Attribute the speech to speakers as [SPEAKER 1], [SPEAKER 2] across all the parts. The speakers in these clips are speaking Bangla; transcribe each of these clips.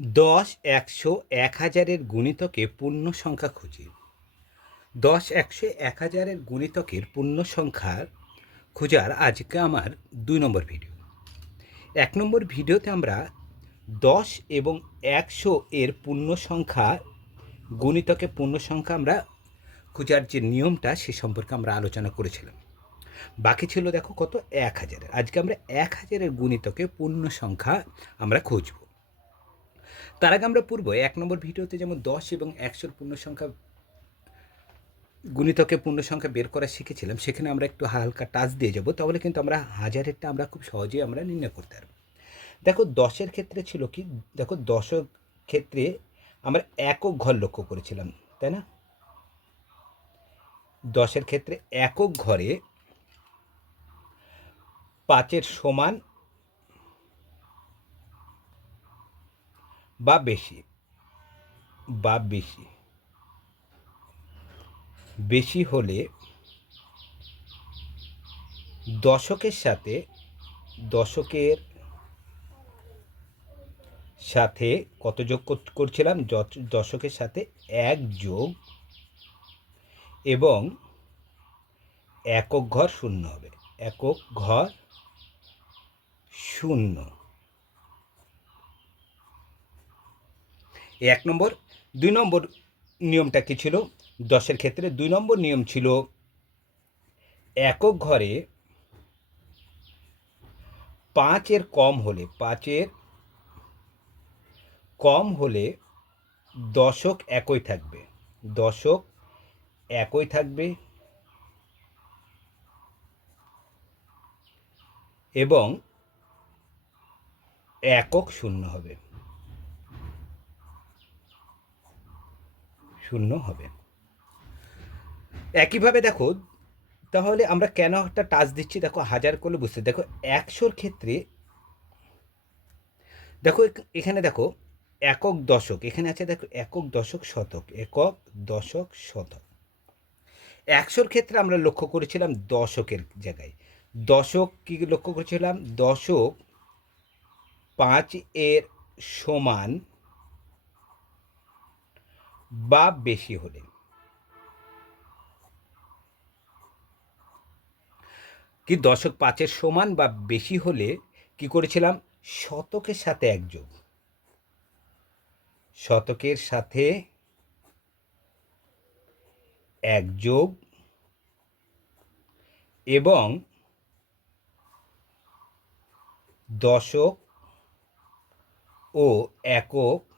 [SPEAKER 1] দশ একশো এক হাজারের গুণিতকে পূর্ণ সংখ্যা খুঁজি। দশ একশো এক হাজারের গুণিতকের পূর্ণ সংখ্যার খোঁজার আজকে আমার দুই নম্বর ভিডিও। এক নম্বর ভিডিওতে আমরা দশ এবং একশো এর পূর্ণ সংখ্যা গুণিতকে পূর্ণ সংখ্যা আমরা খোঁজার যে নিয়মটা, সে সম্পর্কে আমরা আলোচনা করেছিলাম। বাকি ছিল দেখো কত? এক হাজারের। আজকে আমরা এক হাজারের গুণিতকে পূর্ণ সংখ্যা আমরা খুঁজব। তার আগে আমরা পূর্ব এক নম্বর ভিডিওতে যেমন দশ এবং একশোর পূর্ণ সংখ্যা গুণিতকে পূর্ণ সংখ্যা বের করা শিখেছিলাম, সেখানে আমরা একটু হালকা টাচ দিয়ে যাব, তাহলে কিন্তু আমরা হাজারেরটা আমরা খুব সহজেই আমরা নির্ণয় করতে পারব। দেখো দশের ক্ষেত্রে ছিল কি, দেখো দশের ক্ষেত্রে আমরা একক ঘর লক্ষ্য করেছিলাম, তাই না? দশের ক্ষেত্রে একক ঘরে পাঁচের সমান বা বেশি বা বেশি। বেশি হলে দশকের সাথে দশকের সাথে কত যোগ করছিলাম? দশকের সাথে এক যোগ এবং একক ঘর শূন্য হবে। একক ঘর শূন্য। এক নম্বর। দুই নম্বর নিয়মটা কি ছিল? দশের ক্ষেত্রে দুই নম্বর নিয়ম ছিল, একক ঘরে পাঁচের কম হলে, পাঁচের কম হলে দশক একই থাকবে। দশক একই থাকবে এবং একক শূন্য হবে। শূন্য হবে। একইভাবে দেখো, তাহলে আমরা কেন একটা টাচ দিচ্ছি? দেখো, হাজার করলে বুঝতে দেখো, একশোর ক্ষেত্রে দেখো, এখ- এখানে দেখো, একক দশক, এখানে আছে দেখো, একক দশক শতক, একক দশক শতক। একশোর ক্ষেত্রে আমরা লক্ষ্য করেছিলাম দশকের জায়গায়। দশক কি লক্ষ্য করেছিলাম? দশক পাঁচ এর সমান বা বেশি হলে। কি দশক পাঁচের সমান বা বেশি হলে কি করেছিলাম? শতকের সাথে এক যোগ শতকের সাথে এক যোগ এবং দশক ও একক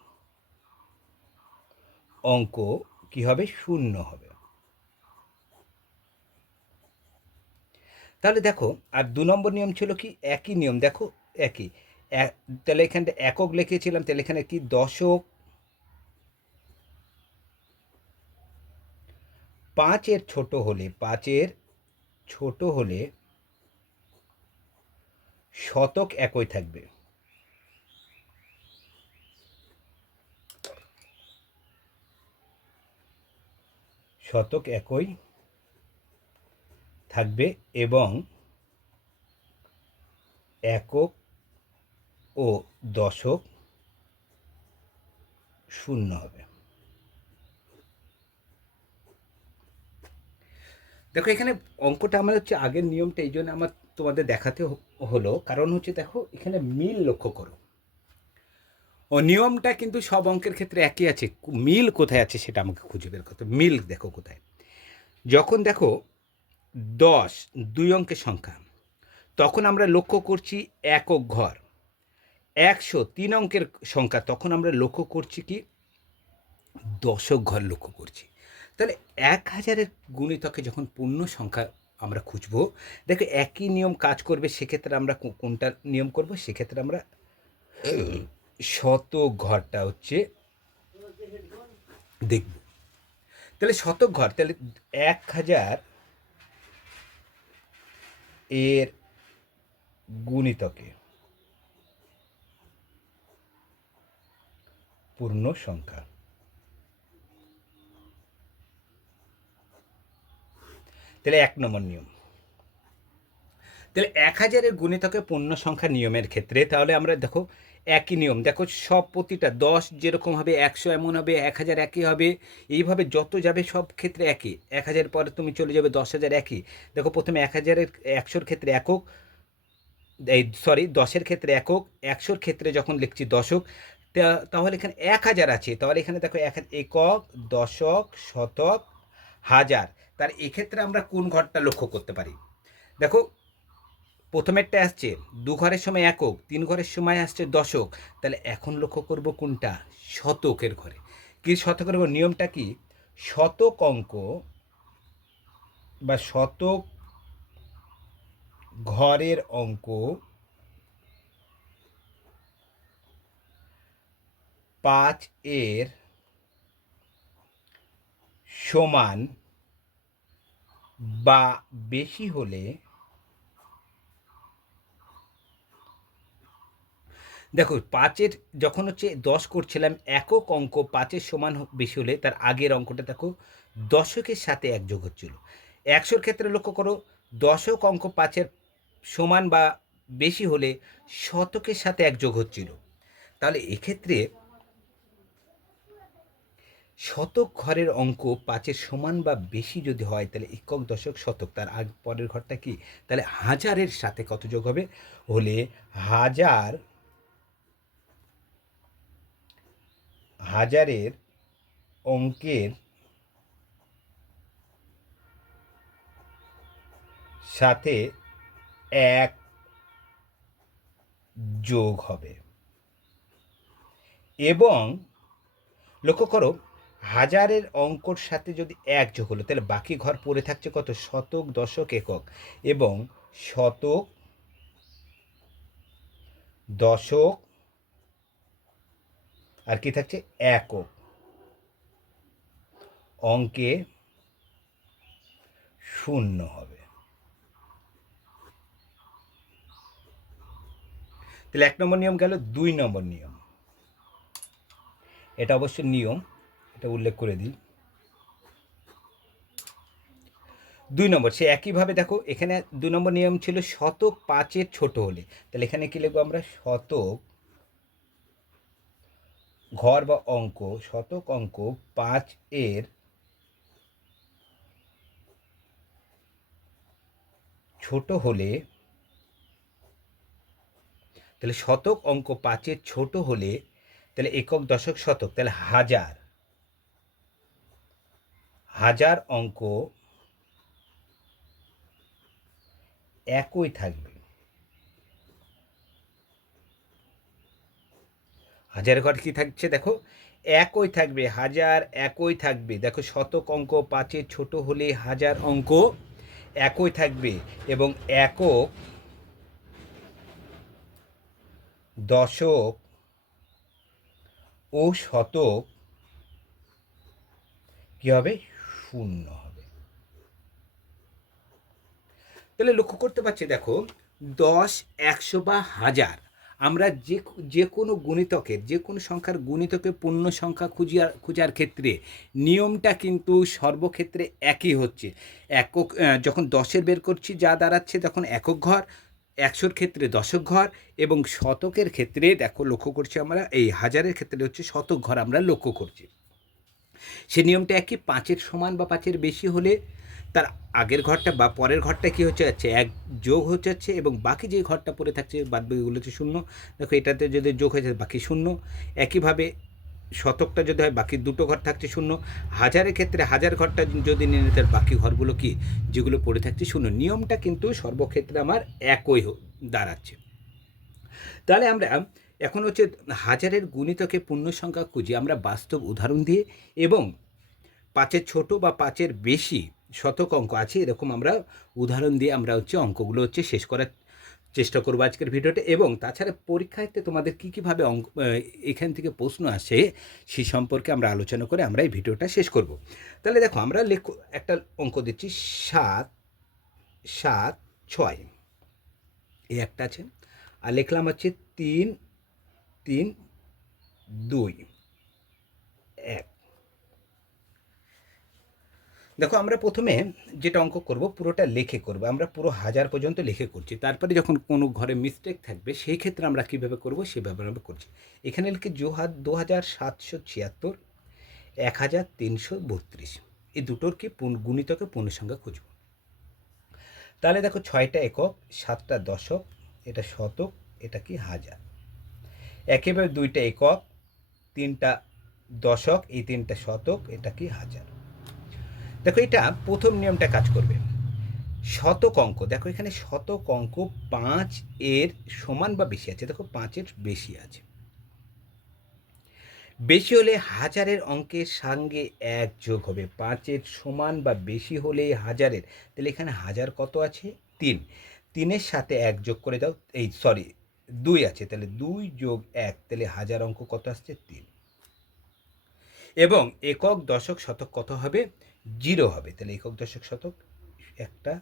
[SPEAKER 1] অঙ্ক কি হবে? শূন্য হবে। তাহলে দেখো, আর দু নম্বর নিয়ম ছিল কি? একই নিয়ম। দেখো, একই। এক- তাহলে এখানটা একক লিখেছিলাম, তাহলে এখানে কি? দশক পাঁচের ছোট হলে, পাঁচের ছোট হলে শতক একই থাকবে। শতক একই থাকবে এবং একক ও দশক শূন্য হবে। দেখো, এখানে অঙ্কটা আমার হচ্ছে আগের নিয়মটা, এই জন্য আমার তোমাদের দেখাতে হলো। কারণ হচ্ছে দেখো, এখানে মিল লক্ষ্য করো। ও নিয়মটা কিন্তু সব অঙ্কের ক্ষেত্রে একই আছে। মিল কোথায় আছে সেটা আমাকে খুঁজে বের করতে মিল দেখো কোথায়। যখন দেখো দশ, দুই অঙ্কের সংখ্যা, তখন আমরা লক্ষ্য করছি একক ঘর। একশো তিন অঙ্কের সংখ্যা, তখন আমরা লক্ষ্য করছি কি? দশক ঘর লক্ষ্য করছি। তাহলে এক হাজারের গুণিতকে যখন পূর্ণ সংখ্যা আমরা খুঁজবো, দেখো একই নিয়ম কাজ করবে, সেক্ষেত্রে আমরা কোনটা নিয়ম করব, সেক্ষেত্রে আমরা শত ঘরটা হচ্ছে দেখব। তাহলে শতক ঘর, তাহলে এক হাজার এর গুণিতকে পূর্ণ সংখ্যা। তাহলে এক নম্বর নিয়ম। তাহলে এক হাজারের গুণিতকে পূর্ণ সংখ্যা নিয়মের ক্ষেত্রে তাহলে আমরা দেখো একই নিয়ম। দেখো, সব প্রতিটা দশ যেরকম হবে, একশো এমন হবে, এক হাজার একই হবে, এইভাবে যত যাবে সব ক্ষেত্রে একই। এক হাজার পরে তুমি চলে যাবে, দশ হাজার একই। দেখো, প্রথমে এক হাজারের, একশোর ক্ষেত্রে একক, এই সরি, দশের ক্ষেত্রে একক, একশোর ক্ষেত্রে যখন লিখছি দশক তাহলে এখানে এক হাজার আছে। তাহলে এখানে দেখো, এক একক, দশক, শতক, হাজার। তার এক্ষেত্রে আমরা কোন ঘরটা লক্ষ্য করতে পারি? দেখো প্রথমেরটা আসছে দু ঘরের সময় একক, তিন ঘরের সময় আসছে দশক। তাহলে এখন লক্ষ্য করব কোনটা? শতকের ঘরে। কি শতকের ঘর? নিয়মটা কি? শতক অঙ্ক বা শতক ঘরের অঙ্ক পাঁচ এর সমান বা বেশি হলে দেখো, পাঁচের যখন হচ্ছে দশ করছিলাম, একক অঙ্ক পাঁচের সমান বেশি হলে তার আগের অঙ্কটা দেখো, দশকের সাথে এক যোগ হচ্ছিল। একশোর ক্ষেত্রে লক্ষ্য করো, দশক অঙ্ক পাঁচের সমান বা বেশি হলে শতকের সাথে এক যোগ হচ্ছিল। তাহলে এক্ষেত্রে শতক ঘরের অঙ্ক পাঁচের সমান বা বেশি যদি হয়, তাহলে একক দশক শতক, তার আগ, পরের ঘরটা কি? তাহলে হাজারের সাথে কত যোগ হবে? হলে হাজার হাজারের অঙ্কের সাথে এক যোগ হবে। এবং লক্ষ্য করো, হাজারের অঙ্কর সাথে যদি এক যোগ হলো, তাহলে বাকি ঘর পড়ে থাকছে কত? শতক, দশক, একক। এবং শতক, দশক আর কি থাকছে? একক। অঙ্কে শূন্য হবে। তাহলে এক নম্বর নিয়ম গেল, দুই নম্বর নিয়ম। এটা অবশ্য নিয়ম, এটা উল্লেখ করে দিই। দুই নম্বর, সে একইভাবে দেখো, এখানে দুই নম্বর নিয়ম ছিল শতক পাঁচের ছোট হলে। তাহলে এখানে কি লিখব আমরা? শতক ঘর বা অঙ্ক, শতক অঙ্ক, পাঁচ এর ছোট হলে, তাহলে শতক অঙ্ক পাঁচের ছোট হলে, তাহলে একক দশক শতক, তাহলে হাজার। হাজার অঙ্ক একই থাকবে। হাজার ঘর কি থাকছে? দেখো, একই থাকবে, হাজার একই থাকবে। দেখো, শতক অঙ্ক পাঁচের ছোট হলে হাজার অঙ্ক একই থাকবে এবং একক দশক ও শতক কি হবে? শূন্য হবে। তাহলে লক্ষ্য করতে পারছি, দেখো, দশ, একশো বা হাজার। আমরা যে যে কোনো গুণিতকের, যে কোনো সংখ্যার গুণিতকে পূর্ণ সংখ্যা খুঁজিয়ার খোঁজার ক্ষেত্রে নিয়মটা কিন্তু সর্বক্ষেত্রে একই হচ্ছে। একক যখন দশের বের করছি, যা দাঁড়াচ্ছে, তখন একক ঘর, একশোর ক্ষেত্রে দশক ঘর এবং শতকের ক্ষেত্রে, দেখো, লক্ষ্য করছি আমরা, এই হাজারের ক্ষেত্রে হচ্ছে শতক ঘর আমরা লক্ষ্য করছি। সে নিয়মটা একই, পাঁচের সমান বা পাঁচের বেশি হলে তার আগের ঘরটা বা পরের ঘরটা কি হচ্ছে যাচ্ছে? এক যোগ হচ্ছে যাচ্ছে এবং বাকি যে ঘরটা পড়ে থাকছে বাদ বাকিগুলো হচ্ছে শূন্য। দেখো এটাতে যদি যোগ হয়ে যায় বাকি শূন্য। একইভাবে শতকটা যদি হয় বাকি দুটো ঘর থাকছে শূন্য। হাজারের ক্ষেত্রে হাজার ঘরটা যদি নিয়ে নিই, তার বাকি ঘরগুলো কি? যেগুলো পড়ে থাকছে শূন্য। নিয়মটা কিন্তু সর্বক্ষেত্রে আমার একই দাঁড়াচ্ছে। তাহলে আমরা এখন হচ্ছে হাজারের গুণিতকে পূর্ণ সংখ্যা খুঁজি। আমরা বাস্তব উদাহরণ দিয়ে এবং পাঁচের ছোট বা পাঁচের বেশি শতক অঙ্ক আছে, এরকম আমরা উদাহরণ দিয়ে আমরা হচ্ছে অঙ্কগুলো হচ্ছে শেষ করার চেষ্টা করব আজকের ভিডিওটা এবং তাছাড়া পরীক্ষাতে তোমাদের কী কীভাবে অঙ্ক এখান থেকে প্রশ্ন আসে সেই সম্পর্কে আমরা আলোচনা করে আমরা এই ভিডিওটা শেষ করব। তাহলে দেখো, আমরা লেখ, একটা অঙ্ক দিচ্ছি, সাত সাত, ছয়। এই একটা আছে, আর লিখলাম হচ্ছে তিন তিন, দুই এক দেখো, আমরা প্রথমে যেটা অঙ্ক করব, পুরোটা লেখে করব। আমরা পুরো হাজার পর্যন্ত লিখে করছি। তারপরে যখন কোনো ঘরে মিস্টেক থাকবে, সেই ক্ষেত্রে আমরা কীভাবে করব সেভাবে আমরা করছি। এখানে লিখে দু হাত দু হাজার সাতশো ছিয়াত্তর, এক হাজার তিনশো বত্রিশ। এই দুটোর কি পূর্ণ- গুণিতকে পূর্ণসংখ্যা খুঁজব। তাহলে দেখো, ছয়টা একক, সাতটা দশক, এটা শতক, এটা কি হাজার। একেবারে দুইটা একক, তিনটা দশক, এই তিনটা শতক, এটা কি হাজার। দেখো, এটা প্রথম নিয়মটা কাজ করবে। শতক অঙ্ক, দেখো, এখানে শতক অঙ্ক পাঁচ এর সমান বা বেশি আছে, দেখো পাঁচের বেশি আছে। বেশি হলে হাজারের অঙ্কের সঙ্গে এক যোগ হবে পাঁচের সমান বা বেশি হলে হাজারের, তাহলে এখানে হাজার কত আছে? তিন। তিনের সাথে এক যোগ করে দাও, এই সরি, দুই আছে, তাহলে দুই যোগ এক, তাহলে হাজার অঙ্ক কত আসছে? তিন। এবং একক দশক শতক কত হবে? জিরো হবে। তাহলে একক দশক শতক, একটা,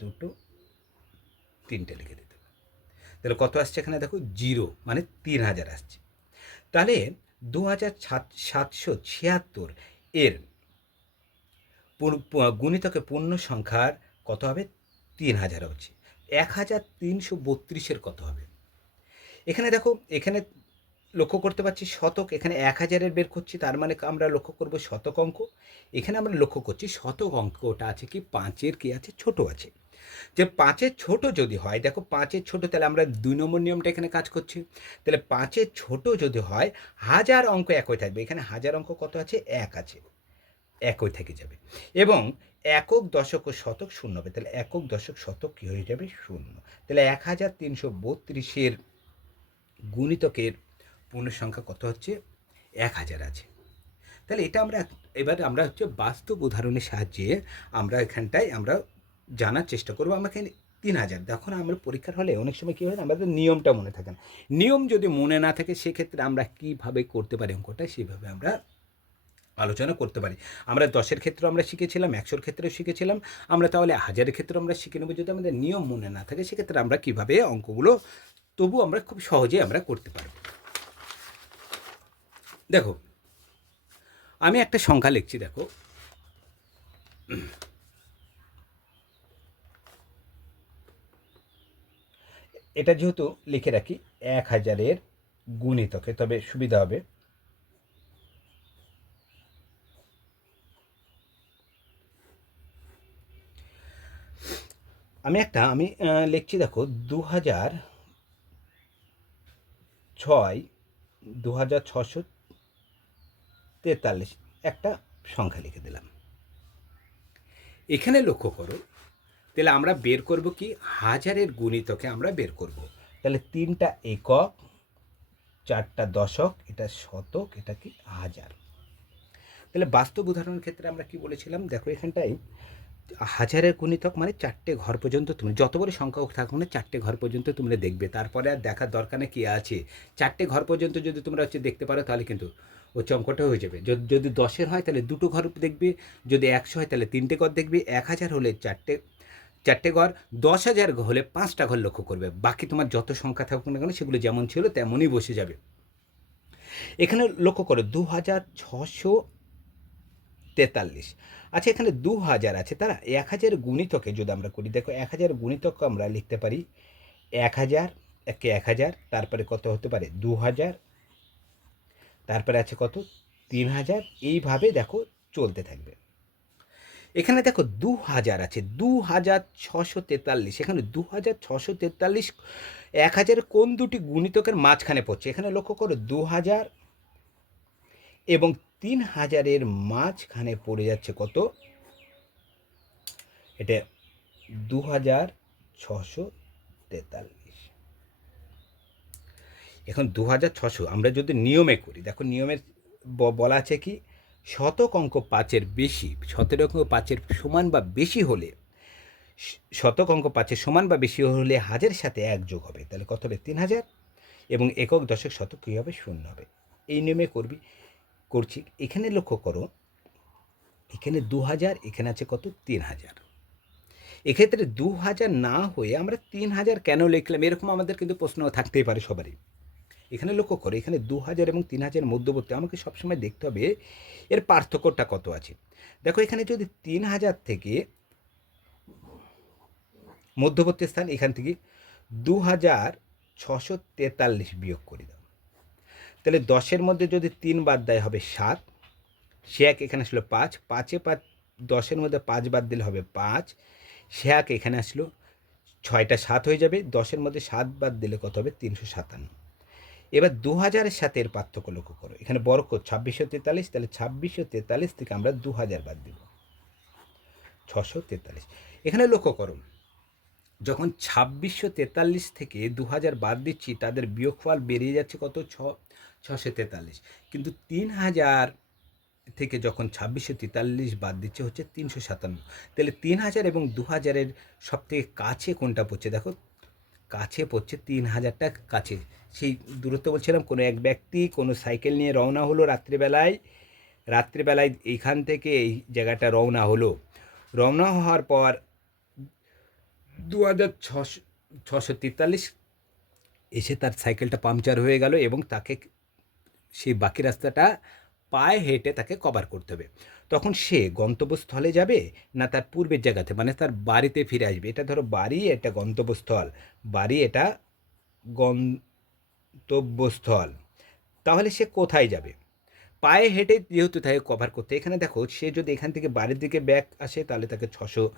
[SPEAKER 1] দুটো, তিনটে লিখে দিতে হবে। তাহলে কত আসছে এখানে দেখো? জিরো মানে তিন হাজার আসছে। তাহলে দু হাজার সাতশো ছিয়াত্তর এর গুণিতকে পূর্ণ সংখ্যার কত হবে? তিন হাজার হচ্ছে। এক হাজার তিনশো বত্রিশের কত হবে? এখানে দেখো, এখানে লক্ষ্য করতে পারছি শতক, এখানে এক হাজারের বের করছি, তার মানে আমরা লক্ষ্য করব শতক অঙ্ক। এখানে আমরা লক্ষ্য করছি শতক অঙ্কটা আছে কি, পাঁচের কি আছে, ছোট আছে। যে পাঁচের ছোট যদি হয়, দেখো পাঁচের ছোট, তাহলে আমরা দুই নম্বর নিয়মটা এখানে কাজ করছি। তাহলে পাঁচের ছোট যদি হয়, হাজার অঙ্ক একই থাকবে, এখানে হাজার অঙ্ক কত আছে, এক আছে, একই থেকে যাবে। এবং একক, দশক ও শতক শূন্য হবে, তাহলে একক, দশক, শতক কী হয়ে যাবে, শূন্য। তাহলে এক হাজার তিনশো বত্রিশের গুণিতকের পূর্ণ সংখ্যা কত হচ্ছে? এক হাজার আছে। তাহলে এটা আমরা এবার আমরা হচ্ছে বাস্তব উদাহরণের সাহায্যে আমরা এখানটায় আমরা জানার চেষ্টা করব। আমাকে তিন হাজার। দেখো না আমরা পরীক্ষার হলে অনেক সময় কী হয় আমাদের নিয়মটা মনে থাকে না। নিয়ম যদি মনে না থাকে, সেক্ষেত্রে আমরা কীভাবে করতে পারি অঙ্কটা, সেভাবে আমরা আলোচনা করতে পারি। আমরা দশের ক্ষেত্রে আমরা শিখেছিলাম, একশোর ক্ষেত্রেও শিখেছিলাম। আমরা তাহলে হাজারের ক্ষেত্রে আমরা শিখে নেব। যদি আমাদের নিয়ম মনে না থাকে, সেক্ষেত্রে আমরা কীভাবে অঙ্কগুলো তবু আমরা খুব সহজে আমরা করতে পারব। দেখো, আমি একটা সংখ্যা লিখছি, দেখো। এটা যেহেতু লিখে রাখি, এক হাজারের গুণিতকে, তবে সুবিধা হবে। আমি একটা, আমি লিখছি, দেখো দু হাজার ছয় দু হাজার ছশো তেতাল্লিশ একটা সংখ্যা লিখে দিলাম। এখানে লক্ষ্য করো তাহলে আমরা বের করব কি? হাজারের গুণিতকে আমরা বের করব। তাহলে তিনটা একক চারটা দশক এটা শতক এটা কি? হাজার। তাহলে বাস্তব উদাহরণের ক্ষেত্রে আমরা কি বলেছিলাম? দেখো এখানটাই হাজারের গুণিতক মানে চারটে ঘর পর্যন্ত তুমি যত বড় সংখ্যা থাকুক না চারটে ঘর পর্যন্ত তোমরা দেখবে। তারপরে আর দেখার দরকার কী আছে। চারটে ঘর পর্যন্ত যদি তোমরা হচ্ছে দেখতে পারো তাহলে কিন্তু ও চমকটা হয়ে যাবে। যদি দশের হয় তাহলে দুটো ঘর দেখবে, যদি একশো হয় তাহলে তিনটে ঘর দেখবে, এক হাজার হলে চারটে চারটে ঘর, দশ হাজার হলে পাঁচটা ঘর লক্ষ্য করবে। বাকি তোমার যত সংখ্যা থাকুক না কেন সেগুলো যেমন ছিল তেমনই বসে যাবে। এখানে লক্ষ্য করো, দু হাজার ছশো তেতাল্লিশ। আচ্ছা এখানে দু হাজার আছে, তারা এক হাজার গুণিতকে যদি আমরা করি, দেখো এক হাজার গুণিতক আমরা লিখতে পারি, এক হাজার, একে এক হাজার, তারপরে কত হতে পারে? দু হাজার তারপরে আছে কত? তিন হাজার। এইভাবে দেখো চলতে থাকবে। এখানে দেখো দু হাজার আছে। দু হাজার ছশো তেতাল্লিশ। এখানে দু হাজার ছশো তেতাল্লিশ, এক হাজার কোন দুটি গুণিতকের মাঝখানে পড়ছে? এখানে লক্ষ্য করো, দু হাজার এবং তিন হাজারের মাঝখানে পড়ে যাচ্ছে কত? এটা দু হাজার ছশো তেতাল্লিশ। এখন দু হাজার ছশো, আমরা যদি নিয়মে করি, দেখো নিয়মের বলা আছে কি, শতক অঙ্ক পাঁচের বেশি শতক অঙ্ক পাঁচের সমান বা বেশি হলে শতক অঙ্ক পাঁচের সমান বা বেশি হলে হাজারের সাথে এক যোগ হবে, তাহলে কত হবে? তিন হাজার এবং একক দশক শতক কী হবে? শূন্য হবে। এই নিয়মে করবি, করছি। এখানে লক্ষ্য করো, এখানে দু হাজার এখানে আছে কত? তিন হাজার এক্ষেত্রে দু হাজার না হয়ে আমরা তিন হাজার কেন লিখলাম? এরকম আমাদের কিন্তু প্রশ্ন থাকতেই পারে সবারই। এখানে লক্ষ্য করে, এখানে দু হাজার এবং তিন হাজারের মধ্যবর্তী, আমাকে সবসময় দেখতে হবে এর পার্থক্যটা কত আছে। দেখো, এখানে যদি তিন হাজার থেকে মধ্যবর্তী স্থান, এখান থেকে দু হাজার ছশো তেতাল্লিশ বিয়োগ করে দাও। তাহলে দশের মধ্যে যদি তিন বাদ দেয় হবে সাত, সে এক এখানে আসলো পাঁচ, পাঁচে পাঁচ, দশের মধ্যে পাঁচ বাদ দিলে হবে পাঁচ, সে এক এখানে আসলো ছয়টা সাত হয়ে যাবে, দশের মধ্যে সাত বাদ দিলে কত হবে? তিনশো সাতান্ন। এবার দু হাজারের সাথে এর পার্থক্য লক্ষ্য করো। এখানে বড় কর ছাব্বিশশো তেতাল্লিশ, তাহলে ছাব্বিশশো তেতাল্লিশ থেকে আমরা দু হাজার বাদ দিব। ছশো তেতাল্লিশ। এখানে লক্ষ্য করো, যখন ছাব্বিশশো তেতাল্লিশ থেকে দু হাজার বাদ দিচ্ছি, তাদের বিয়োগফল বেরিয়ে যাচ্ছে কত? ছ, ছশো তেতাল্লিশ। কিন্তু তিন হাজার থেকে যখন ছাব্বিশশো তেতাল্লিশ বাদ দিচ্ছে হচ্ছে তিনশো সাতান্ন। তাহলে তিন হাজার এবং দু হাজারের সব থেকে কাছে কোনটা পড়ছে দেখো? কাছে পড়ছে তিন হাজারটা কাছে। সেই দূরত্ব বলছিলাম, কোনো এক ব্যক্তি কোনো সাইকেল নিয়ে রওনা হলো রাত্রিবেলায় রাত্রিবেলায় এইখান থেকে এই জায়গাটা রওনা হলো। রওনা হওয়ার পর দু হাজার ছশো ছশো তেতাল্লিশ এসে তার সাইকেলটা পাংচার হয়ে গেল এবং তাকে সেই বাকি রাস্তাটা পায়ে হেঁটে তাকে কভার করতে হবে। তখন সে গন্তব্যস্থলে যাবে না তার পূর্বের জায়গাতে? মানে তার বাড়িতে ফিরে আসবে। এটা ধরো বাড়ি, এটা গন্তব্যস্থল। বাড়ি এটা গন্তব্যস্থল। তাহলে সে কোথায় যাবে? পায়ে হেঁটে যেহেতু তাকে কভার করতে, এখানে দেখো সে যদি এখান থেকে বাড়ির দিকে ব্যাক আসে, তাহলে তাকে ছশো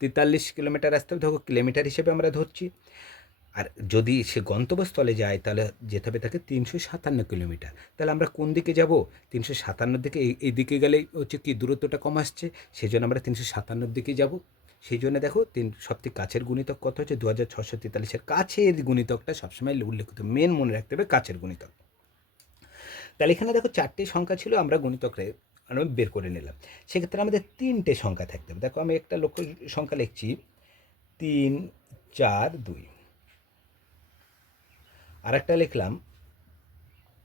[SPEAKER 1] তেতাল্লিশ কিলোমিটার আসতে হবে। ধরো কিলোমিটার হিসেবে আমরা ধরছি। আর যদি সে গন্তব্যস্থলে যায়, তাহলে যেতে হবে তাকে তিনশো সাতান্ন কিলোমিটার। তাহলে আমরা কোন দিকে যাব? তিনশো সাতান্নর দিকে, এই দিকে গেলেই হচ্ছে কি দূরত্বটা কম আসছে সেই জন্য আমরা তিনশো সাতান্নর দিকে যাব। সেই জন্য দেখো তিন, সবথেকে কাছের গুণিতক কত হচ্ছে? দু হাজার ছশো তেতাল্লিশের কাছের গুণিতকটা সবসময় উল্লেখিত মেন মনে রাখতে হবে কাছের গুণিতক। তাহলে এখানে দেখো চারটে সংখ্যা ছিল, আমরা গুণিতকরে আমরা বের করে নিলাম। সেক্ষেত্রে আমাদের তিনটে সংখ্যা থাকতে হবে। দেখো আমি একটা লক্ষ্য সংখ্যা লিখছি, তিন, চার, দুই। আরেকটা লিখলাম।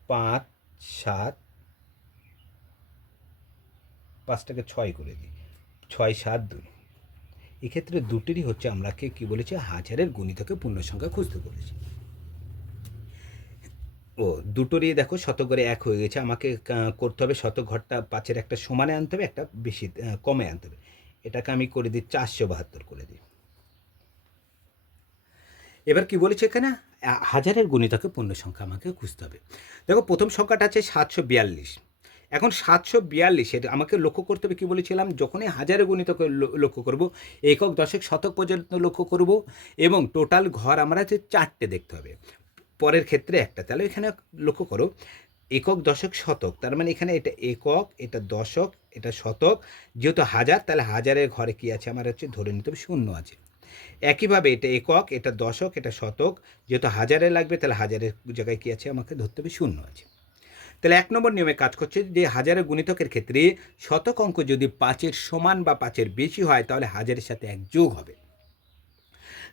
[SPEAKER 1] পাঁচ, সাত, পাঁচটাকে ছয় করে দিই। ছয়, সাত, দুই। এক্ষেত্রে দুটিরই হচ্ছে আমরাকে কি বলেছি? হাজারের গুণিতকে পূর্ণ সংখ্যা খুঁজতে বলেছি। ও, দুটোরই দেখো শতকরে এক হয়ে গেছে। আমাকে করতে হবে শত ঘরটা পাঁচের একটা সমানে আনতে হবে, একটা বেশি কমে আনতে হবে। এটাকে আমি করে দিই চারশো বাহাত্তর করে দিই। এবার কি বলেছে এখানে? হাজারের গুণিতকে পূর্ণ সংখ্যা আমাকে খুঁজতে হবে। দেখো, প্রথম সংখ্যাটা আছে সাতশো বিয়াল্লিশ। এখন সাতশো বিয়াল্লিশ, এটা আমাকে লক্ষ্য করতে হবে কী বলেছিলাম? যখনই হাজারের গুণিতকে ল- লক্ষ্য করব, একক, দশক, শতক পর্যন্ত লক্ষ্য করব এবং টোটাল ঘর আমরা হচ্ছে চারটে দেখতে হবে। পরের ক্ষেত্রে একটা, তাহলে এখানে লক্ষ্য করো, একক, দশক, শতক, তার মানে এখানে এটা একক, এটা দশক, এটা শতক, যেহেতু হাজার, তাহলে হাজারের ঘরে কি আছে? আমার হচ্ছে ধরে নিতে হবে শূন্য আছে। একইভাবে এটা একক, এটা দশক, এটা শতক, যেহেতু হাজারে লাগবে, তাহলে হাজারের জায়গায় কী আছে? আমাকে ধরতে হবে শূন্য আছে। তাহলে এক নম্বর নিয়মে কাজ করছে যে হাজারের গুণিতকের ক্ষেত্রে শতক অঙ্ক যদি পাঁচের সমান বা পাঁচের বেশি হয়, তাহলে হাজারের সাথে এক যোগ হবে।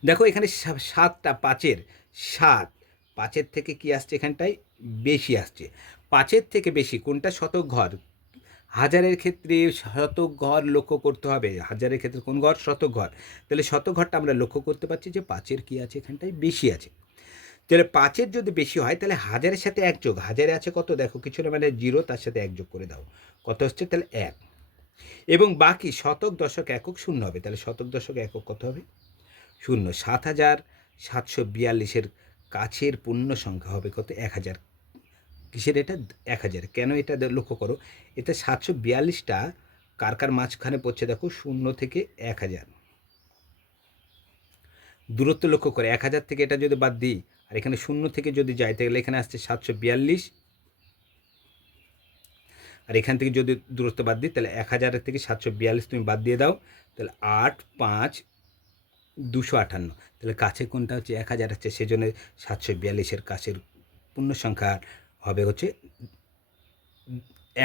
[SPEAKER 1] দেখো এখানে সাতটা পাঁচের সাত, পাঁচের থেকে কি আসছে এখানটায়? বেশি আসছে। পাঁচের থেকে বেশি কোনটা শতক ঘর? হাজারের ক্ষেত্রে শতক ঘর লক্ষ্য করতে হবে। হাজারের ক্ষেত্রে কোন ঘর শতক ঘর তাহলে শতক ঘরটা আমরা লক্ষ্য করতে পারছি যে পাঁচের কি আছে এখানটায়? বেশি আছে। তাহলে পাঁচের যদি বেশি হয়, তাহলে হাজারের সাথে এক যোগ। হাজারে আছে কত? দেখো কিছু না মানে জিরো, তার সাথে এক যোগ করে দাও। কত হচ্ছে? তাহলে এক। এবং বাকি শতক দশক একক শূন্য হবে। তাহলে শতক দশক একক কত হবে? শূন্য। সাত হাজার সাতশো বিয়াল্লিশের কাছের পূর্ণ সংখ্যা হবে কত? এক হাজার কিসের এটা? এক হাজার। কেন এটা লক্ষ্য করো এটা সাতশো বিয়াল্লিশটা কার কার মাঝখানে পড়ছে দেখো, শূন্য থেকে এক হাজার। দূরত্ব লক্ষ্য করে, এক হাজার থেকে এটা যদি বাদ দিই, আর এখানে শূন্য থেকে যদি যাই তাহলে এখানে আসছে সাতশো বিয়াল্লিশ। আর এখান থেকে যদি দূরত্ব বাদ দিই, তাহলে এক হাজারের থেকে সাতশো বিয়াল্লিশ তুমি বাদ দিয়ে দাও, তাহলে আট পাঁচ দুশো আটান্ন। তাহলে কাছে কোনটা হচ্ছে? এক হাজার হচ্ছে সেজন্য সাতশো বিয়াল্লিশের কাছের পূর্ণ সংখ্যা হবে হচ্ছে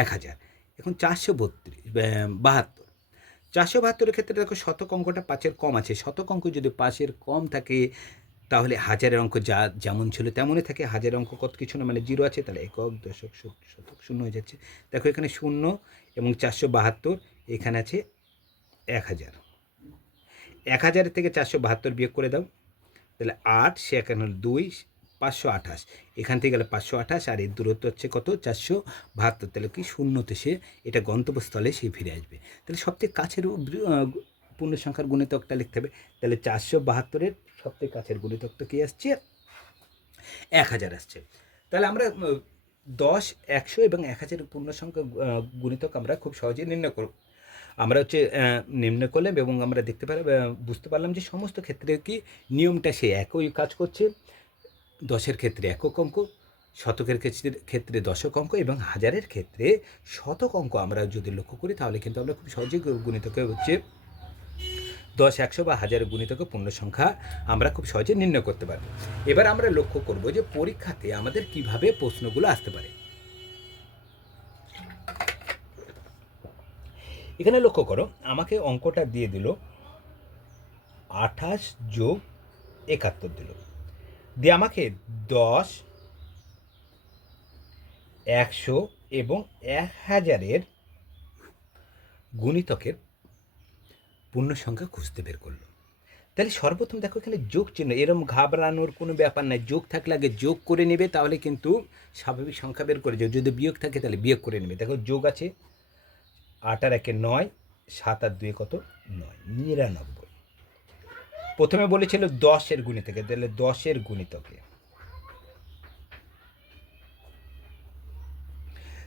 [SPEAKER 1] এক হাজার। এখন চারশো বত্রিশ বাহাত্তর। চারশো বাহাত্তরের ক্ষেত্রে দেখো শতক অঙ্কটা পাঁচের কম আছে। শতক অঙ্ক যদি পাঁচের কম থাকে, তাহলে হাজারের অঙ্ক যা যেমন ছিল তেমনই থাকে। হাজারের অঙ্ক কত কিছু না মানে জিরো আছে, তাহলে একক, দশক শতক, শূন্য হয়ে যাচ্ছে। দেখো এখানে শূন্য এবং চারশো বাহাত্তর, এখানে আছে এক হাজার। এক হাজারের থেকে চারশো বাহাত্তর বিয়োগ করে দাও। তাহলে আট, সে এখানে দুই পাঁচশো আঠাশ। এখান থেকে গেলে পাঁচশো আঠাশ আর এর দূরত্ব হচ্ছে কত? চারশো বাহাত্তর তাহলে কি? শূন্যতে সে এটা গন্তব্যস্থলে সে ফিরে আসবে। তাহলে সবথেকে কাছের পূর্ণ সংখ্যার গুণিতকটা লিখতে হবে। তাহলে চারশো বাহাত্তরের সবথেকে কাছের গুণিতকটা কী আসছে? এক হাজার আসছে। তাহলে আমরা দশ, একশো এবং এক হাজারের পূর্ণ সংখ্যা গুণিতক আমরা খুব সহজেই নির্ণয় করব। আমরা হচ্ছে নিম্ন করলাম এবং আমরা দেখতে পারলাম বুঝতে পারলাম যে সমস্ত ক্ষেত্রে কি নিয়মটা সে একই কাজ করছে। দশের ক্ষেত্রে একক অঙ্ক, শতকের ক্ষেত্রে দশক অঙ্ক এবং হাজারের ক্ষেত্রে শতক অঙ্ক। আমরা যদি লক্ষ্য করি, তাহলে কিন্তু আমরা খুব সহজেই গুণিতকে হচ্ছে দশ একশো বা হাজার গুণিতকে পূর্ণ সংখ্যা আমরা খুব সহজে নির্ণয় করতে পারব। এবার আমরা লক্ষ্য করব যে পরীক্ষাতে আমাদের কীভাবে প্রশ্নগুলো আসতে পারে। এখানে লক্ষ্য করো, আমাকে অঙ্কটা দিয়ে দিল আঠাশ যোগ একাত্তর দিল। দিয়ে আমাকে দশ, একশো এবং এক হাজারের গুণিতকের পূর্ণ সংখ্যা খুঁজতে বের করল। তাহলে সর্বপ্রথম দেখো এখানে যোগ চিহ্ন, এরম ঘাবড়ানোর কোনো ব্যাপার নাই। যোগ থাকলে আগে যোগ করে নেবে, তাহলে কিন্তু স্বাভাবিক সংখ্যা বের করে যাবে। যদি বিয়োগ থাকে তাহলে বিয়োগ করে নেবে। দেখো যোগ আছে আট আর একে নয়, সাত আর দুয়ে কত? নয়। নিরানব্বই। প্রথমে বলেছিল দশের গুণিতকে, তাহলে দশের গুণিতকে।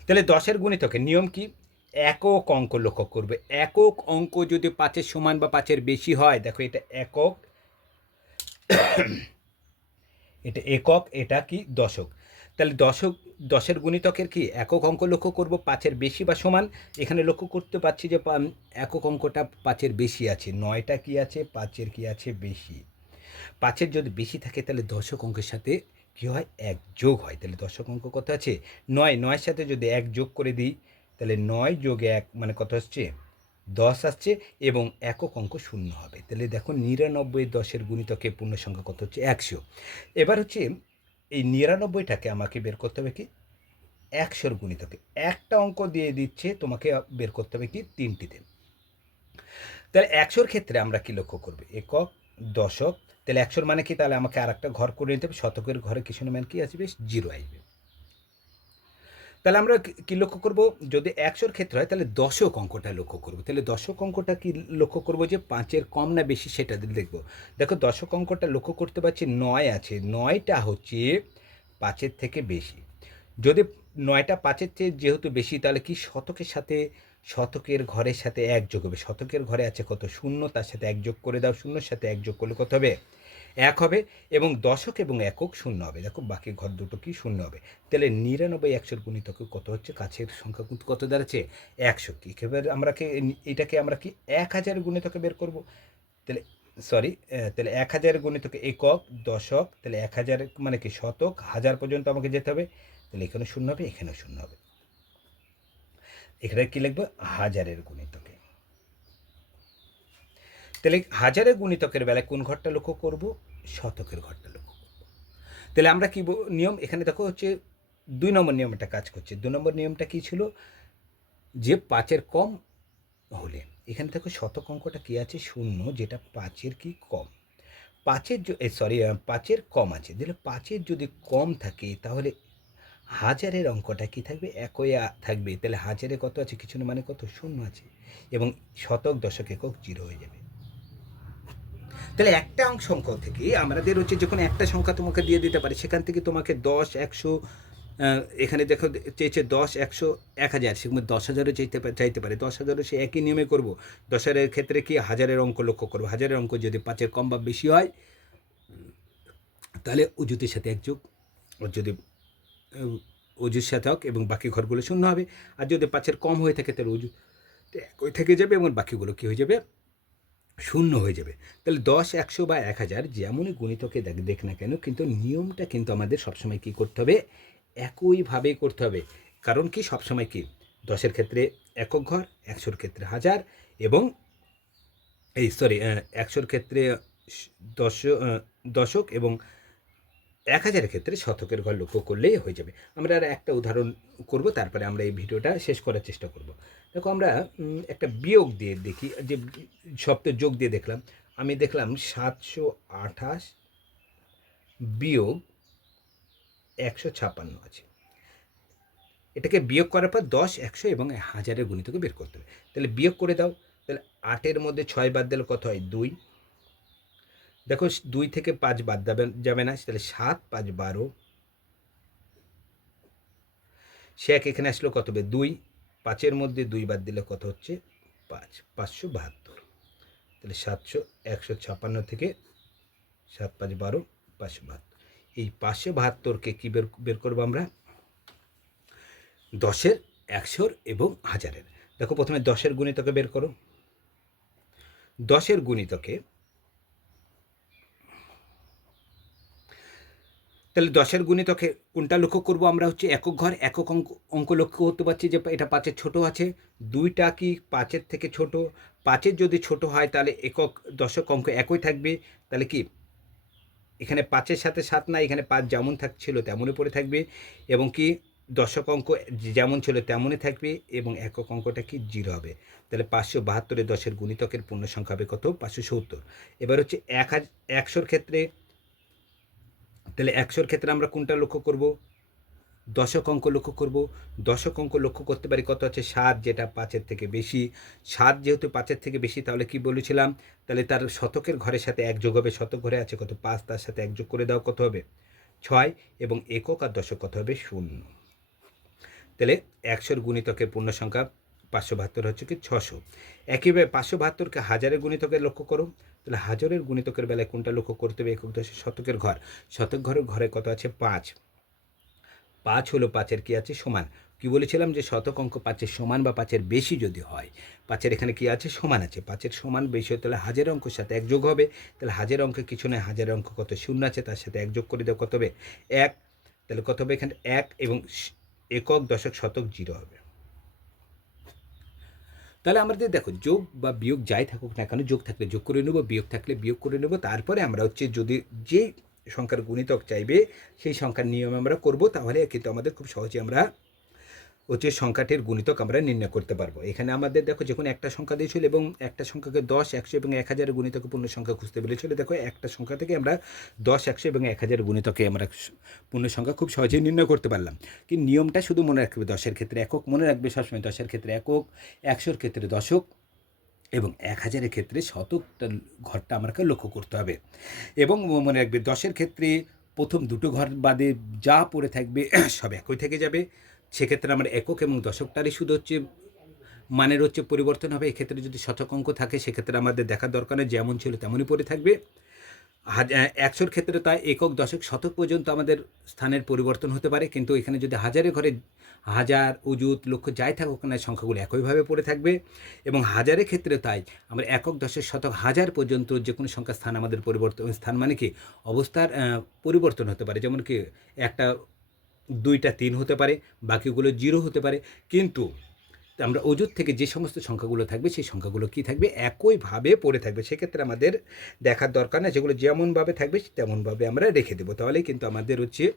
[SPEAKER 1] তাহলে দশের গুণিতকে, নিয়ম কি? একক অঙ্ক লক্ষ্য করবে। একক অঙ্ক যদি পাঁচের সমান বা পাঁচের বেশি হয়, দেখো এটা একক এটা একক, এটা কি? দশক। তাহলে দশক, দশের গুণিতকের কি একক অঙ্ক লক্ষ্য করব পাঁচের বেশি বা সমান? এখানে লক্ষ্য করতে পারছি যে একক অঙ্কটা পাঁচের বেশি আছে। নয়টা কি আছে? পাঁচের কি আছে? বেশি। পাঁচের যদি বেশি থাকে, তাহলে দশক অঙ্কের সাথে কী হয়? এক যোগ হয়। তাহলে দশক অঙ্ক কত আছে? নয়। নয়ের সাথে যদি এক যোগ করে দিই, তাহলে নয় যোগ এক মানে কত আসছে? দশ আসছে এবং একক অঙ্ক শূন্য হবে। তাহলে দেখো নিরানব্বই দশের গুণিতকে পূর্ণ সংখ্যা কত হচ্ছে? একশো। এবার হচ্ছে এই নিরানব্বইটাকে আমাকে বের করতে হবে কি? একশোর গুণিতকে। একটা অঙ্ক দিয়ে দিচ্ছে, তোমাকে বের করতে হবে কি? তিনটিতে। তাহলে একশোর ক্ষেত্রে আমরা কি লক্ষ্য করব? একক, দশক। তাহলে একশোর মানে কি? তাহলে আমাকে আর একটা ঘর করে নিতে হবে। শতকের ঘরে কিছু মানে কি আসবে জিরো আসবে। তাহলে আমরা কি- লক্ষ্য করব? যদি একশোর ক্ষেত্রে হয়, তাহলে দশক অঙ্কটা লক্ষ্য করব। তাহলে দশক অঙ্কটা কি লক্ষ্য করব যে পাঁচের কম না বেশি সেটা দেখব। দেখো দশক অঙ্কটা লক্ষ্য করতে পারছি নয় আছে। নয়টা হচ্ছে পাঁচের থেকে বেশি। যদি নয়টা পাঁচের চেয়ে যেহেতু বেশি, তাহলে কি শতকের সাথে, শতকের ঘরের সাথে এক যোগ হবে? শতকের ঘরে আছে কত? শূন্য, তার সাথে এক যোগ করে দাও। শূন্যর সাথে এক যোগ করলে কত হবে? এক হবে এবং দশক এবং একক শূন্য হবে। দেখো, বাকি ঘর দুটো কি শূন্য হবে? তাহলে নিরানব্বই একশোর গুণিতকে কত হচ্ছে? কাছের সংখ্যা কিন্তু কত দাঁড়াচ্ছে? একশো। কি এবার আমরা কি এটাকে আমরা কি এক হাজার গুণিতকে বের করব? তাহলে সরি তাহলে এক হাজার গুণিতকে একক, দশক, তাহলে এক হাজার মানে কি শতক? হাজার পর্যন্ত আমাকে যেতে হবে। তাহলে এখানে শূন্য হবে, এখানেও শূন্য হবে। এখানে কি লিখব? হাজারের গুণিতকে। তাহলে হাজারে গুণিতকের বেলায় কোন ঘরটা লক্ষ্য করব? শতকের ঘরটা লক্ষ্য করব। তাহলে আমরা কি নিয়ম, এখানে দেখো হচ্ছে দুই নম্বর নিয়মটা কাজ করছে। দুই নম্বর নিয়মটা কি ছিল? যে পাঁচের কম হলে, এখানে দেখো শতক অঙ্কটা কী আছে? শূন্য, যেটা পাঁচের কি কম? পাঁচের সরি পাঁচের কম আছে। তাহলে পাঁচের যদি কম থাকে, তাহলে হাজারের অঙ্কটা কি থাকবে? একই থাকবে। তাহলে হাজারে কত আছে? কিছু না মানে কত? শূন্য আছে। এবং শতক, দশক, একক, জিরো হয়ে যাবে। তাহলে একটা অঙ্ক সংখ্যা থেকে আমাদের হচ্ছে যখন একটা সংখ্যা তোমাকে দিয়ে দিতে পারে, সেখান থেকে তোমাকে দশ, একশো এখানে দেখো চেয়েছে দশ, একশো, এক হাজার সেখানে দশ হাজারও চাইতে চাইতে পারে। দশ হাজারও সে একই নিয়মে করব। দশ হাজারের ক্ষেত্রে কি হাজারের অঙ্ক লক্ষ্য করব? হাজারের অঙ্ক যদি পাঁচের কম বা বেশি হয়, তাহলে অজুতের সাথে এক যোগ ওর যদি অজুর সাথে হোক এবং বাকি ঘরগুলো শূন্য হবে। আর যদি পাঁচের কম হয়ে থাকে, তাহলে অজু একই থেকে যাবে এবং বাকিগুলো কী হয়ে যাবে? শূন্য হয়ে যাবে। তাহলে দশ, একশো বা এক হাজার যেমনই গণিতকে দেখ দেখ না কেন কিন্তু নিয়মটা কিন্তু আমাদের সবসময় কী করতে হবে? একইভাবে করতে হবে। কারণ কি? সবসময় কি? দশের ক্ষেত্রে একক ঘর, একশোর ক্ষেত্রে হাজার এবং এই সরি একশোর ক্ষেত্রে দশ দশক এবং এক হাজারের ক্ষেত্রে শতকের ঘর লক্ষ্য করলেই হয়ে যাবে। আমরা আর একটা উদাহরণ করব, তারপরে আমরা এই ভিডিওটা শেষ করার চেষ্টা করব। দেখো আমরা একটা বিয়োগ দিয়ে দেখি, যে সপ্তাহ যোগ দিয়ে দেখলাম। আমি দেখলাম সাতশো আঠাশ বিয়োগ একশো ছাপান্ন আছে। এটাকে বিয়োগ করার পর দশ, একশো এবং হাজারের গুণিতকে বের করতে হবে। তাহলে বিয়োগ করে দাও, তাহলে আটের মধ্যে ছয় বাদ দিলে কত হয়? দুই। দেখো দুই থেকে পাঁচ বাদ যাবে যাবে না, তাহলে সাত, পাঁচ, বারো। সে এক এখানে আসলো কত হবে? দুই। পাঁচের মধ্যে দুই বাদ দিলে কত হচ্ছে? পাঁচ। পাঁচশো বাহাত্তর। তাহলে সাতশো, একশো ছাপান্ন থেকে সাত, পাঁচ, বারো, পাঁচশো বাহাত্তর। এই পাঁচশো বাহাত্তরকে কী বের বের করব আমরা? দশের, একশোর এবং হাজারের। দেখো প্রথমে দশের গুণিতকে বের করো। দশের গুণিতকে তাহলে দশের গুণিতকে কোনটা লক্ষ্য করব? আমরা হচ্ছে একক ঘর, একক অঙ্ক অঙ্ক লক্ষ্য করতে পারছি যে এটা পাঁচের ছোট আছে। দুইটা কি পাঁচের থেকে ছোট? পাঁচের যদি ছোট হয় তাহলে একক দশক অঙ্ক একই থাকবে। তাহলে কি? এখানে পাঁচের সাথে সাত না এখানে পাঁচ যেমন থাকছিল তেমনই পড়ে থাকবে। এবং কি? দশক অঙ্ক যেমন ছিল তেমনই থাকবে এবং একক অঙ্কটা কি? জিরো হবে। তাহলে পাঁচশো বাহাত্তরের দশের গুণিতকের পূর্ণ সংখ্যা হবে কত? পাঁচশো সত্তর। এবার হচ্ছে এক হাজার একশোর ক্ষেত্রে তাহলে একশোর ক্ষেত্রে আমরা কোনটা লক্ষ্য করব? দশক অঙ্ক লক্ষ্য করব। দশক অঙ্ক লক্ষ্য করতে পারি কত আছে? সাত, যেটা পাঁচের থেকে বেশি। সাত যেহেতু পাঁচের থেকে বেশি, তাহলে কি বলেছিলাম? তাহলে তার শতকের ঘরের সাথে এক যোগ হবে। শতক ঘরে আছে কত? পাঁচ, তার সাথে একযোগ করে দাও, কত হবে? ছয় এবং একক আর দশক কত হবে? শূন্য। তাহলে একশোর গুণিতকের পূর্ণ সংখ্যা পাঁচশো বাহাত্তর হচ্ছে কি ছশো। একইভাবে পাঁচশো বাহাত্তরকে হাজারের গুণিতকে লক্ষ্য করো। তাহলে হাজারের গুণিতকের বেলায় কোনটা লক্ষ্য করতে হবে? একক দশের শতকের ঘর। শতক ঘরের ঘরে কত আছে? পাঁচ। পাঁচ হলো পাঁচের কি আছে? সমান। কি বলেছিলাম যে শতক অঙ্ক পাঁচের সমান বা পাঁচের বেশি যদি হয়, পাঁচের এখানে কি আছে? সমান আছে। পাঁচের সমান বেশি হয় তাহলে হাজার অঙ্কের সাথে এক যোগ হবে। তাহলে হাজার অঙ্কে কিছু নয় হাজার অঙ্ক কত? শূন্য আছে, তার সাথে এক যোগ করে দেওয়া কত হবে? এক। তাহলে কত হবে এখানে? এক এবং একক দশক শতক জিরো হবে। তাহলে আমাদের দেখো যোগ বা বিয়োগ যাই থাকুক না কেন, যোগ থাকলে যোগ করে নেব, বিয়োগ থাকলে বিয়োগ করে নেব, তারপরে আমরা হচ্ছে যদি যে সংখ্যার গুণিতক চাইবে, সেই সংখ্যার নিয়ম আমরা করব, তাহলে কিন্তু আমাদের খুব সহজে আমরা হচ্ছে সংখ্যাটির গুণিতক আমরা নির্ণয় করতে পারব। এখানে আমাদের দেখো যখন একটা সংখ্যা দিয়েছিল এবং একটা সংখ্যাকে দশ, একশো এবং এক হাজারের গুণিতকে পূর্ণ সংখ্যা খুঁজতে বলেছিল, দেখো একটা সংখ্যা থেকে আমরা দশ, একশো এবং এক হাজার গুণিতকে আমরা পূর্ণ সংখ্যা খুব সহজেই নির্ণয় করতে পারলাম। কি নিয়মটা শুধু মনে রাখবে দশের ক্ষেত্রে একক, মনে রাখবে সবসময় দশের ক্ষেত্রে একক, একশোর ক্ষেত্রে দশক এবং এক হাজারের ক্ষেত্রে শতকটা ঘরটা আমাকে লক্ষ্য করতে হবে। এবং মনে রাখবে দশের ক্ষেত্রে প্রথম দুটো ঘর বাদে যা পড়ে থাকবে সব একই থেকে যাবে। সেক্ষেত্রে আমার একক এবং দশকটারই শুধু হচ্ছে, মানের হচ্ছে পরিবর্তন হবে। এক্ষেত্রে যদি শতক অঙ্ক থাকে, সেক্ষেত্রে আমাদের দেখার দরকার নেই, যেমন ছিল তেমনই পড়ে থাকবে। একশোর ক্ষেত্রে তা একক, দশক, শতক পর্যন্ত আমাদের স্থানের পরিবর্তন হতে পারে। কিন্তু এখানে যদি হাজারে ঘরে হাজার, উজুত লক্ষ্য যাই থাকুক না সংখ্যাগুলো একইভাবে পড়ে থাকবে। এবং হাজারের ক্ষেত্রে তাই আমরা একক দশের শতক, হাজার পর্যন্ত যে কোনো সংখ্যার স্থান আমাদের পরিবর্তন, স্থান মানে কি? অবস্থার পরিবর্তন হতে পারে। যেমন কি একটা দুইটা তিন হতে পারে, বাকিগুলো জিরো হতে পারে। কিন্তু আমরা অজুত থেকে যে সমস্ত সংখ্যাগুলো থাকবে, সেই সংখ্যাগুলো কি থাকবে? একইভাবে পড়ে থাকবে। সেক্ষেত্রে আমাদের দেখার দরকার না যেগুলো যেমনভাবে থাকবে, তেমনভাবে আমরা রেখে দেবো। তাহলে কিন্তু আমাদের হচ্ছে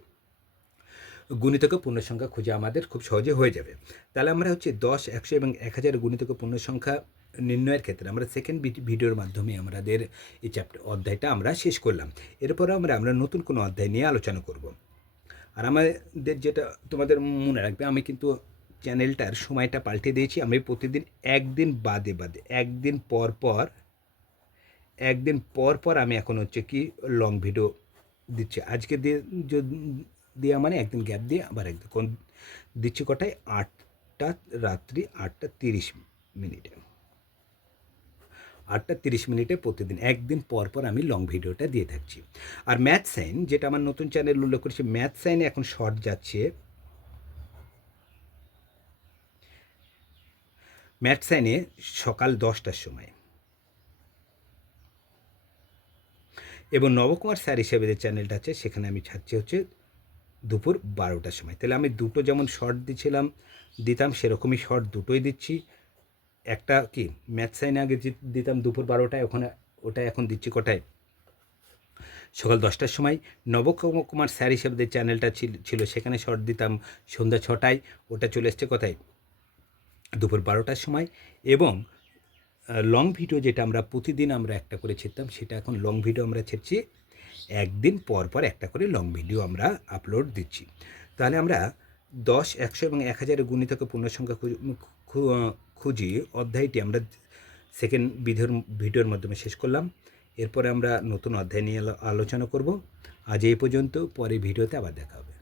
[SPEAKER 1] গুণিতক পূর্ণ সংখ্যা খুঁজে আমাদের খুব সহজে হয়ে যাবে। তাহলে আমরা হচ্ছে দশ, একশো এবং এক হাজার গুণিতক পূর্ণ সংখ্যা নির্ণয়ের ক্ষেত্রে আমরা সেকেন্ড ভিডিওর মাধ্যমে আমাদের এই চ্যাপ্টার অধ্যায়টা আমরা শেষ করলাম। এরপরে আমরা আমরা নতুন কোনো অধ্যায় নিয়ে আলোচনা করব। আর আমাদের যেটা তোমাদের মনে রাখবে, আমি কিন্তু চ্যানেলটার সময়টা পাল্টে দিয়েছি। আমি প্রতিদিন একদিন বাদে বাদে, একদিন পর পর, একদিন পর পর আমি এখন হচ্ছে কি লং ভিডিও দিচ্ছি। আজকে দিয়ে দেওয়া মানে একদিন গ্যাপ দিয়ে আবার একদিন, কোন দিচ্ছি কটায়? আটটা, রাত্রি আটটা তিরিশ মিনিটে। আটটা তিরিশ মিনিটে প্রতিদিন, একদিন পর পর আমি লং ভিডিওটা দিয়ে থাকছি। আর ম্যাথ সাইন যেটা আমার নতুন চ্যানেল উল্লেখ করেছি ম্যাথ সাইনে এখন শর্ট যাচ্ছে। ম্যাথ সাইনে সকাল দশটার সময়। এবং নবকুমার স্যার হিসেবে যে চ্যানেলটা আছে, সেখানে আমি ছাড়ছি হচ্ছে দুপুর বারোটার সময়। তাহলে আমি দুটো যেমন শর্ট দিছিলাম, দিতাম, সেরকমই শর্ট দুটোই দিচ্ছি। একটা কি ম্যাথ সাইনে আগে দিতাম দুপুর বারোটায়, ওখানে ওটা এখন দিচ্ছি কটায়। সকাল দশটার সময় নবকুমার স্যার হিসেবে চ্যানেলটা ছিল সেখানে শর্ট দিতাম সন্ধ্যা ছটায়, ওটা চলে এসছে কোথায়? দুপুর বারোটার সময় এবং লং ভিডিও যেটা আমরা প্রতিদিন আমরা একটা করে ছিঁড়তাম সেটা এখন লং ভিডিও আমরা ছেড়ছি একদিন পর পর একটা করে লং ভিডিও আমরা আপলোড দিচ্ছি। তাহলে আমরা দশ, একশো এবং এক হাজারের গুণিতকে পূর্ণসংখ্যা খু- খু- খুঁজি অধ্যায়টি আমরা সেকেন্ড ভিডিওর ভিডিওর মাধ্যমে শেষ করলাম। এরপরে আমরা নতুন অধ্যায় নিয়ে আলো- আলোচনা করব। আজ এই পর্যন্ত পরে ভিডিওতে আবার দেখা হবে।